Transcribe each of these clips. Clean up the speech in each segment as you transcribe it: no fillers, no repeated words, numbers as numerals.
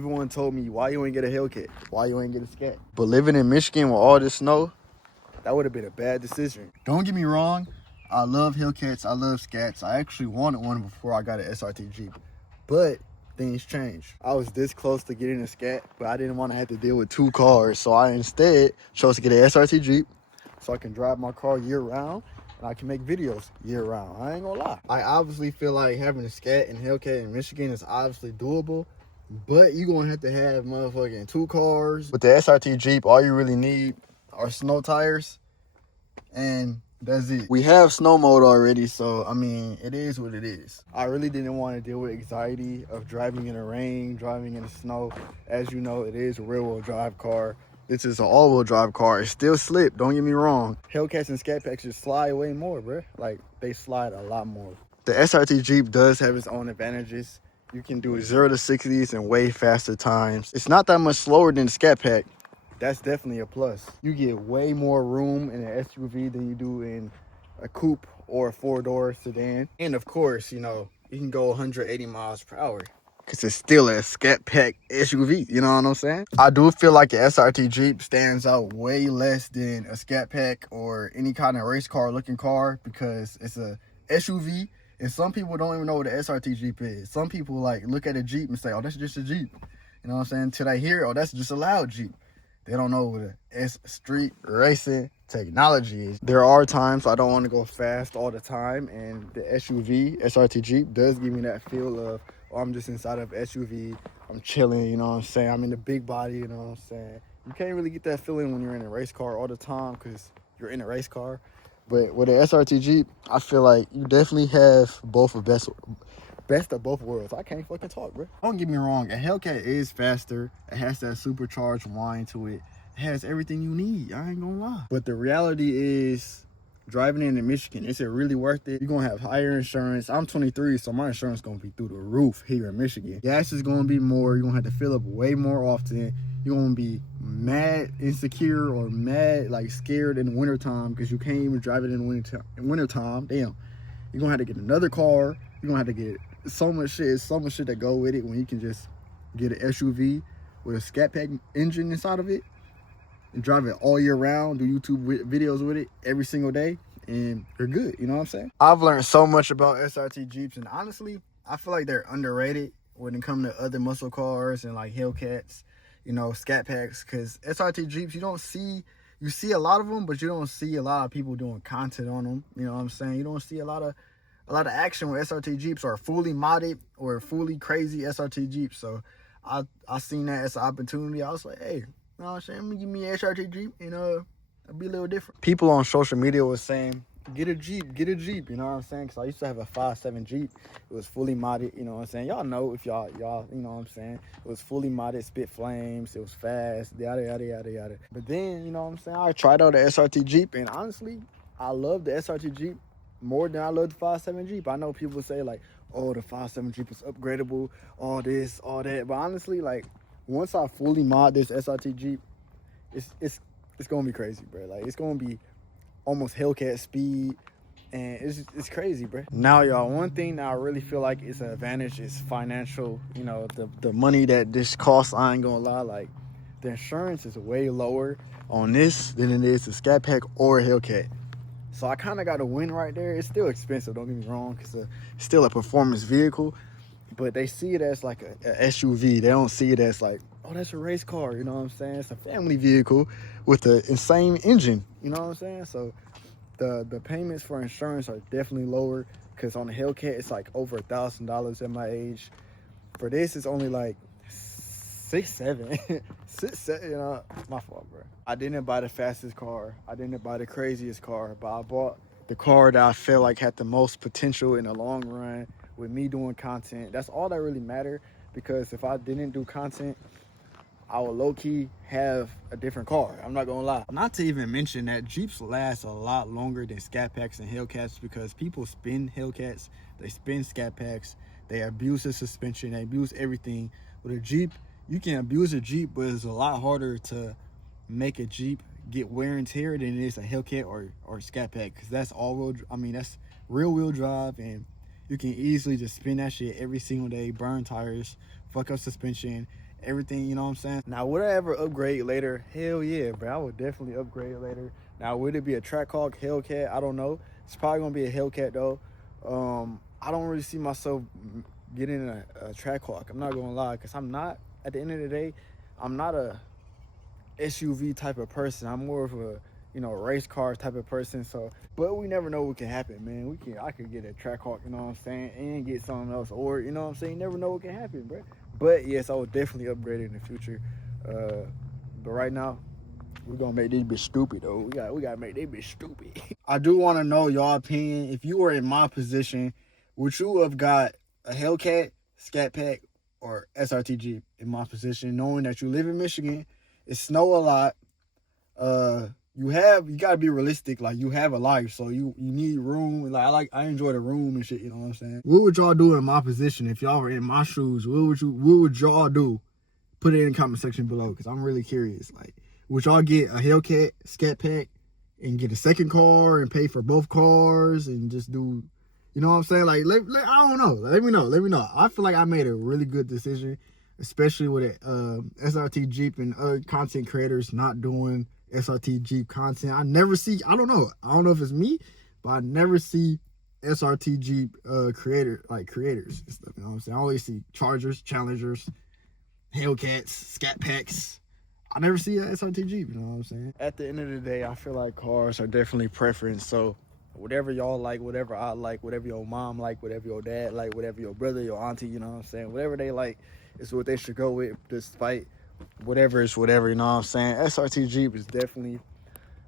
everyone told me, why you ain't get a Hellcat? Why you ain't get a Scat? But living in Michigan with all this snow, that would have been a bad decision. Don't get me wrong, I love Hellcats, I love Scats. I actually wanted one before I got an SRT Jeep. But things changed. I was this close to getting a Scat, but I didn't want to have to deal with 2 cars. So I instead chose to get an SRT Jeep so I can drive my car year round and I can make videos year round. I ain't gonna lie. I obviously feel like having a Scat and Hellcat in Michigan is obviously doable, but you're gonna have to have motherfucking 2 cars. With the SRT Jeep, all you really need are snow tires, and that's it. We have snow mode already, so I mean, it is what it is. I really didn't want to deal with anxiety of driving in the rain, driving in the snow. As you know, it is a rear-wheel drive car. This is an all-wheel drive car. It still slip, don't get me wrong. Hellcats and Scat Packs just slide way more, bro. Like, they slide a lot more. The SRT Jeep does have its own advantages. You can do 0 to 60s in way faster times. It's not that much slower than the Scat Pack. That's definitely a plus. You get way more room in an SUV than you do in a coupe or a 4-door sedan. And of course, you know, you can go 180 miles per hour. Because it's still a Scat Pack SUV, you know what I'm saying? I do feel like the SRT Jeep stands out way less than a Scat Pack or any kind of race car looking car because it's a SUV. And some people don't even know what the SRT Jeep is. Some people like look at a Jeep and say, oh, that's just a Jeep. You know what I'm saying? Till they hear, oh, that's just a loud Jeep. They don't know what a street racing technology is. There are times I don't want to go fast all the time, and the SRT Jeep does give me that feel of, oh, I'm just inside of SUV, I'm chilling, you know what I'm saying? I'm in the big body, you know what I'm saying? You can't really get that feeling when you're in a race car all the time because you're in a race car. But with the SRT Jeep, I feel like you definitely have both of best of both worlds. I can't fucking talk, bro. Don't get me wrong, a Hellcat is faster. It has that supercharged whine to it. It has everything you need. I ain't gonna lie. But the reality is, driving in Michigan, is it really worth it? You're gonna have higher insurance. I'm 23, so my insurance gonna be through the roof here in Michigan. Gas is gonna be more. You're gonna have to fill up way more often. You're gonna be mad insecure or mad like scared in the wintertime because you can't even drive it in the wintertime. Damn. You're gonna have to get another car. You're gonna have to get so much shit that go with it when you can just get an SUV with a Scat Pack engine inside of it and drive it all year round, do YouTube videos with it every single day, and you're good, you know what I'm saying? I've learned so much about SRT Jeeps, and honestly, I feel like they're underrated when it comes to other muscle cars and like Hellcats, you know, Scat Packs, because SRT Jeeps, you see a lot of them, but you don't see a lot of people doing content on them, you know what I'm saying? You don't see a lot of action with SRT Jeeps or fully modded or fully crazy SRT Jeeps. So I seen that as an opportunity. I was like, hey, you know what I'm saying? I'm gonna give me an SRT Jeep, you know, it'll be a little different. People on social media was saying, get a Jeep, you know what I'm saying? Because I used to have a 5.7 Jeep. It was fully modded, you know what I'm saying? Y'all know if y'all, you know what I'm saying? It was fully modded, spit flames, it was fast, yada, yada, yada, yada. But then, you know what I'm saying? I tried out the SRT Jeep, and honestly, I love the SRT Jeep more than I love the 5.7 Jeep. I know people say like, oh, the 5.7 Jeep is upgradable, all this, all that. But honestly, like, once I fully mod this SRT Jeep, it's gonna be crazy, bro. Like, it's gonna be almost Hellcat speed, and it's crazy, bro. Now, y'all, one thing that I really feel like is an advantage is financial. You know, the money that this costs, I ain't gonna lie, like, the insurance is way lower on this than it is the Scat Pack or Hellcat. So I kind of got a win right there. It's still expensive, don't get me wrong, because it's still a performance vehicle. But they see it as like a SUV. They don't see it as like, oh, that's a race car. You know what I'm saying? It's a family vehicle with an insane engine. You know what I'm saying? So the payments for insurance are definitely lower because on the Hellcat, it's like over $1,000 at my age. For this, it's only like 6-7, 6-7, you know, my fault, bro. I didn't buy the fastest car. I didn't buy the craziest car, but I bought the car that I felt like had the most potential in the long run with me doing content. That's all that really mattered, because if I didn't do content, I would low-key have a different car. I'm not gonna lie. Not to even mention that Jeeps last a lot longer than Scat Packs and Hellcats because people spin Hellcats, they spin Scat Packs, they abuse the suspension, they abuse everything. With a Jeep, you can abuse a Jeep, but it's a lot harder to make a Jeep get wear and tear than it is a Hellcat or Scat Pack, because that's that's real wheel drive, and you can easily just spin that shit every single day, burn tires, fuck up suspension, everything, you know what I'm saying? Now, would I ever upgrade later? Hell yeah, bro. I would definitely upgrade later. Now, would it be a Trackhawk, Hellcat? I don't know. It's probably gonna be a Hellcat though. I don't really see myself getting a Trackhawk. I'm not gonna lie, because I'm not, at the end of the day, I'm not a SUV type of person. I'm more of a, you know, race car type of person. So, but we never know what can happen, man. I could get a Trackhawk, you know what I'm saying, and get something else, or you know what I'm saying. You never know what can happen, bro. But yes, I would definitely upgrade it in the future. But right now, we're gonna make this bitch stupid though. We gotta make this bitch stupid. I do want to know y'all opinion. If you were in my position, would you have got a Hellcat, Scat Pack, or SRT Jeep in my position, knowing that you live in Michigan? It snow a lot. You gotta be realistic. Like, you have a life, so you need room. Like, I enjoy the room and shit. You know what I'm saying? What would y'all do in my position if y'all were in my shoes? What would y'all do? Put it in the comment section below, because I'm really curious. Like, would y'all get a Hellcat, Scat Pack, and get a second car and pay for both cars and just do, you know what I'm saying? Like, I don't know. Let me know. I feel like I made a really good decision, especially with it, SRT Jeep and other content creators not doing SRT Jeep content. I don't know if it's me, but I never see SRT Jeep creators and stuff. You know what I'm saying? I always see Chargers, Challengers, Hellcats, Scat Packs. I never see a SRT Jeep, you know what I'm saying? At the end of the day, I feel like cars are definitely preference. So whatever y'all like, whatever I like, whatever your mom like, whatever your dad like, whatever your brother, your auntie, you know what I'm saying? Whatever they like is what they should go with, despite whatever is whatever, you know what I'm saying? SRT Jeep is definitely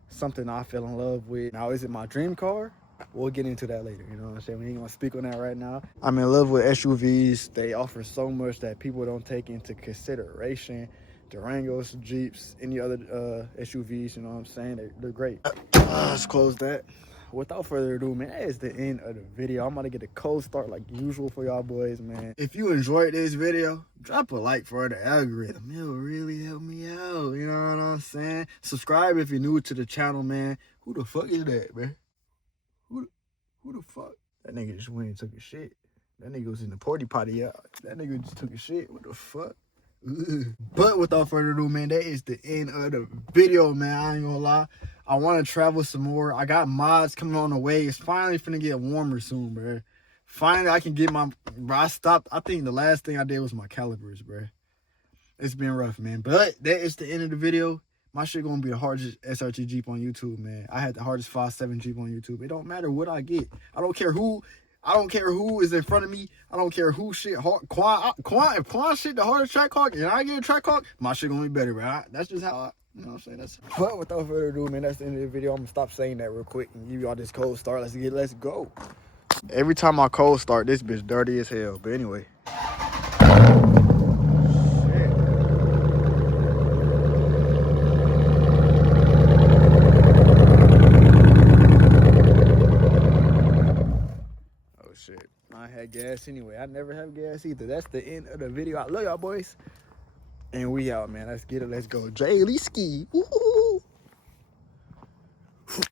something I fell in love with. Now, is it my dream car? We'll get into that later, you know what I'm saying? We ain't gonna speak on that right now. I'm in love with SUVs. They offer so much that people don't take into consideration. Durangos, Jeeps, any other SUVs, you know what I'm saying? They're great. Let's close that. Without further ado, man, that is the end of the video. I'm about to get a cold start like usual for y'all boys, man. If you enjoyed this video, drop a like for the algorithm. It'll really help me out, you know what I'm saying? Subscribe if you're new to the channel, man. Who the fuck is that, man? Who the fuck? That nigga just went and took a shit. That nigga was in the porty potty out. That nigga just took a shit. What the fuck? Ugh. But without further ado, man, that is the end of the video, man. I ain't gonna lie. I want to travel some more. I got mods coming on the way. It's finally finna get warmer soon, bro. Finally, I can get my... Bro, I stopped. I think the last thing I did was my calipers, bro. It's been rough, man. But that is the end of the video. My shit gonna be the hardest SRT Jeep on YouTube, man. I had the hardest 5.7 Jeep on YouTube. It don't matter what I get. I don't care who is in front of me. I don't care who shit hard. If Quan shit the hardest Trackhawk and I get a Trackhawk, my shit gonna be better, bro. That's just how you know what I'm saying? But without further ado, man, that's the end of the video. I'm gonna stop saying that real quick and give y'all this cold start. Let's go. Every time I cold start, this bitch dirty as hell. But anyway. Shit, I had gas anyway. I never have gas either. That's the end of the video. I love y'all boys, and we out, man. Let's get it. Let's go, Jay Lee Ski. Woo-hoo.